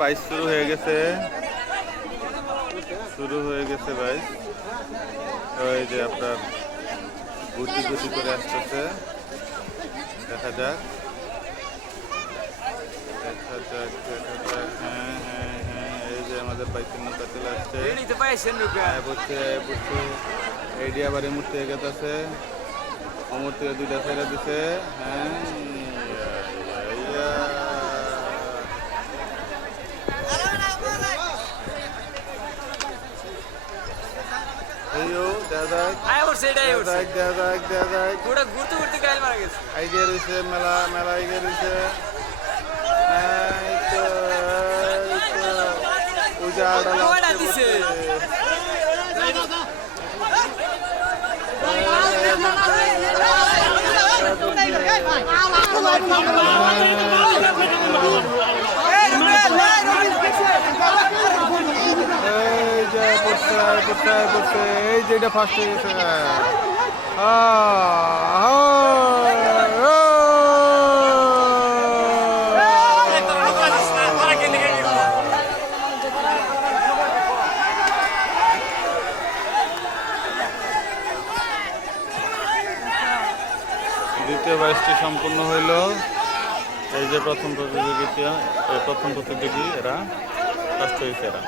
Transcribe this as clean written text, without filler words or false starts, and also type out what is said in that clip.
বাইশ শুরু হয়ে গেছে বাইশ। ওই যে আপনার গুটি গুটি করে আসতেছে, দেখা যাক। হ্যাঁ হ্যাঁ হ্যাঁ, এই যে আমাদের বাইকের নৌকা চলে আসছে। এইটি আবার এই মুহূর্তে গেছে, অমর থেকে দুইটা ছেড়ে দিছে। হ্যাঁ আইডিয়া রয়েছে, মেলা মেলা আইডিয়া রয়েছে। এই যে এটা ফার্স্ট হয়ে গেছে। দ্বিতীয় বাইশটি সম্পূর্ণ হইল। এই যে প্রথম প্রতিযোগী এরা ফার্স্ট হয়েছে এরা।